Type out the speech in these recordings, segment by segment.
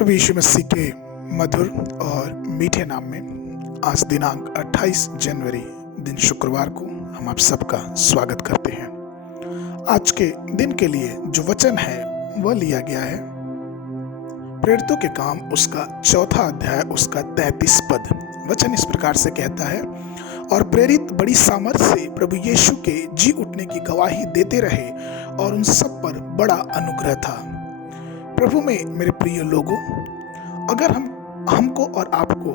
प्रभु यीशु मसीह के मधुर और मीठे नाम में आज दिनांक 28 जनवरी दिन शुक्रवार को हम आप सबका स्वागत करते हैं। आज के दिन के लिए जो वचन है वह लिया गया है प्रेरितों के काम उसका 4 अध्याय उसका 33 पद। वचन इस प्रकार से कहता है, और प्रेरित बड़ी सामर्थ से प्रभु यीशु के जी उठने की गवाही देते रहे और उन सब पर बड़ा अनुग्रह था। प्रभु में मेरे प्रिय लोगों, अगर हमको और आपको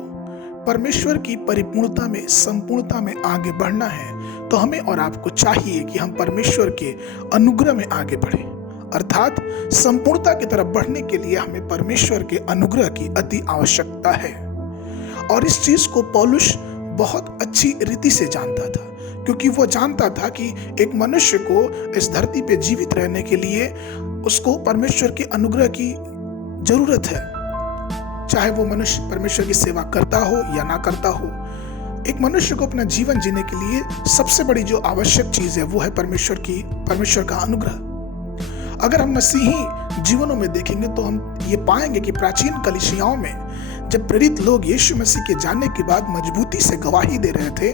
परमेश्वर की परिपूर्णता में संपूर्णता में आगे बढ़ना है तो हमें और आपको चाहिए कि हम परमेश्वर के अनुग्रह में आगे बढ़ें। अर्थात संपूर्णता की तरफ बढ़ने के लिए हमें परमेश्वर के अनुग्रह की अति आवश्यकता है। और इस चीज को पौलुस बहुत अच्छी रीति से जानता था, क्योंकि वो जानता था कि एक मनुष्य को इस धरती पे जीवित रहने के लिए उसको परमेश्वर के अनुग्रह की जरूरत है। चाहे वो मनुष्य परमेश्वर की सेवा करता हो या ना करता हो, एक मनुष्य को अपना जीवन जीने के लिए सबसे बड़ी जो आवश्यक चीज है वो है परमेश्वर का अनुग्रह। अगर हम मसीही जीवनों में देखेंगे तो हम ये पाएंगे कि प्राचीन कलीसियाओं में जब प्रेरित लोग यीशु मसीह के जानने के बाद मजबूती से गवाही दे रहे थे,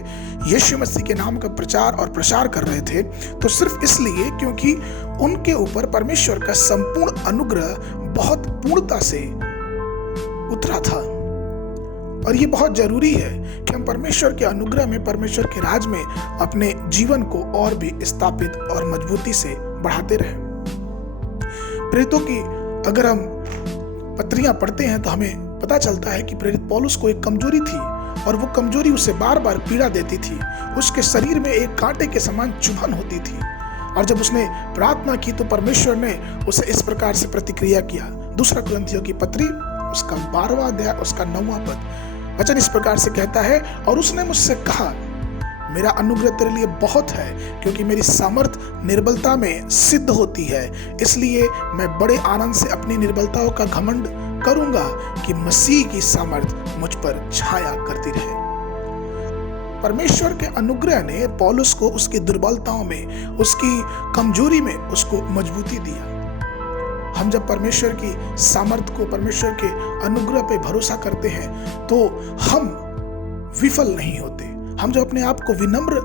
यीशु मसीह के नाम का प्रचार और प्रसार कर रहे थे, तो सिर्फ इसलिए क्योंकि उनके ऊपर परमेश्वर का संपूर्ण अनुग्रह बहुत पूर्णता से उतरा था। और ये बहुत जरूरी है कि हम परमेश्वर के अनुग्रह में, परमेश्वर के राज में अपने जीवन को और भी स्थापित और मजबूती से बढ़ाते रहें। प्रेरितों की अगर हम पत्रियां पढ़ते हैं तो हमें पता चलता है कि प्रेरित पौलुस को एक कमजोरी थी और वो कमजोरी उसे बार बार पीड़ा देती थी। उसके शरीर में एक कांटे के समान चुभन होती थी और जब उसने प्रार्थना की तो परमेश्वर ने उसे इस प्रकार से प्रतिक्रिया किया। 2 कुरिन्थियों की पत्री उसका 12वां अध्याय उसका 9वां पद। वचन इस प्रकार से कहता है, और उसने मुझसे कहा, मेरा अनुग्रह तेरे लिए बहुत है, क्योंकि मेरी सामर्थ निर्बलता में सिद्ध होती है। इसलिए मैं बड़े आनंद से अपनी निर्बलताओं का घमंड करूंगा कि मसीह की सामर्थ मुझ पर छाया करती रहे। परमेश्वर के अनुग्रह ने पौलुस को उसकी दुर्बलताओं में, उसकी कमजोरी में उसको मजबूती दिया। हम जब परमेश्वर की सामर्थ को, परमेश्वर के अनुग्रह पे भरोसा करते हैं तो हम विफल नहीं होते। हम जब अपने आप को विनम्र,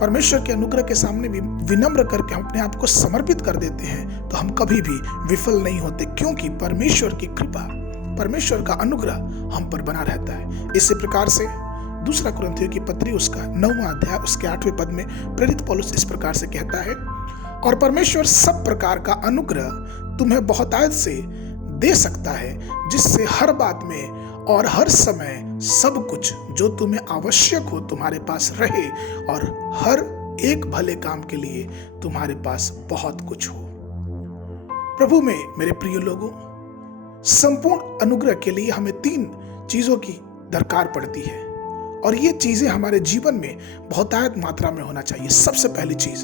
परमेश्वर के अनुग्रह के सामने भी विनम्र करके हम अपने आप को समर्पित कर देते हैं तो हम कभी भी विफल नहीं होते, क्योंकि परमेश्वर की कृपा, परमेश्वर का अनुग्रह हम पर बना रहता है। इसी प्रकार से 2 कुरिन्थियों की पत्री उसका 9वां अध्याय उसके 8वें पद में प्रेरित पौलुस इस प्रकार से कहता है, और परमेश्वर सब प्रकार का अनुग्रह तुम्हें बहुतायत से दे सकता है, जिससे हर बात में और हर समय सब कुछ जो तुम्हें आवश्यक हो तुम्हारे पास रहे, और हर एक भले काम के लिए तुम्हारे पास बहुत कुछ हो। प्रभु में मेरे प्रिय लोगों, संपूर्ण अनुग्रह के लिए हमें 3 चीजों की दरकार पड़ती है और ये चीजें हमारे जीवन में बहुतायत मात्रा में होना चाहिए। सबसे पहली चीज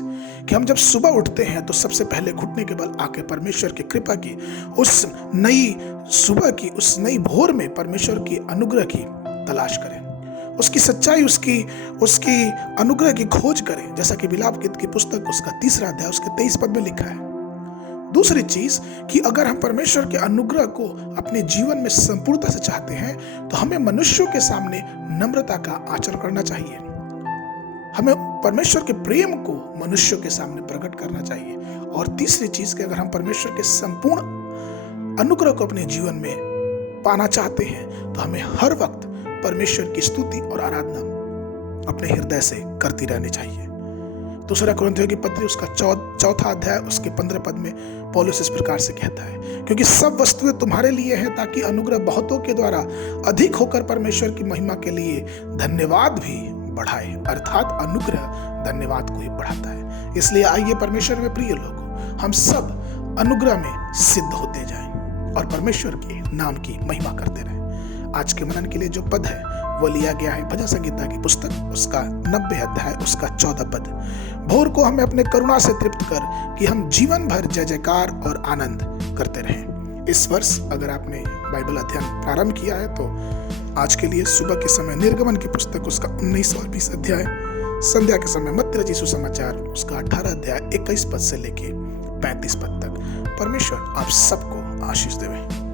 कि हम जब सुबह उठते हैं तो सबसे पहले घुटने के बल आके परमेश्वर की कृपा की, उस नई सुबह की, उस नई भोर में परमेश्वर की अनुग्रह की तलाश करें, उसकी सच्चाई, उसकी अनुग्रह की खोज करें, जैसा कि विलाप गीत की पुस्तक उसका 3 अध्याय उसके 23 पद में लिखा है। दूसरी चीज कि अगर हम परमेश्वर के अनुग्रह को अपने जीवन में संपूर्णता से चाहते हैं तो हमें मनुष्यों के सामने नम्रता का आचरण करना चाहिए। हमें परमेश्वर के प्रेम को मनुष्यों के सामने प्रकट करना चाहिए। और तीसरी चीज कि अगर हम परमेश्वर के संपूर्ण अनुग्रह को अपने जीवन में पाना चाहते हैं तो हमें हर वक्त परमेश्वर की स्तुति और आराधना अपने हृदय से करती रहनी चाहिए। 2 कुरिन्थियों की पत्री उसका 4वां अध्याय उसके 15 पद में पौलुस इस प्रकार से कहता है, क्योंकि सब वस्तुएं तुम्हारे लिए हैं, ताकि अनुग्रह बहुतों के द्वारा अधिक होकर परमेश्वर की महिमा के लिए धन्यवाद भी बढ़ाए। अर्थात अनुग्रह धन्यवाद को ही बढ़ाता है। इसलिए आइए परमेश्वर में प्रिय लोगों, हम सब अनुग्रह में सिद्ध होते जाएं और परमेश्वर के नाम की महिमा करते रहें। आज के मनन के लिए जो पद है वो लिया गया है भजन संगीता की पुस्तक उसका 90 अध्याय उसका 14 पद। भोर को हमें अपने करुणा से तृप्त कर कि हम जीवन भर जय जयकार और आनंद करते रहें। इस वर्ष अगर आपने बाइबल अध्ययन प्रारंभ किया है तो आज के लिए सुबह के समय निर्गमन की पुस्तक उसका 19 और 20 अध्याय, संध्या के समय मत्ती रचित सुसमाचार उसका 18 अध्याय 21 पद से लेके 35 पद तक। परमेश्वर आप सबको आशीष देवे।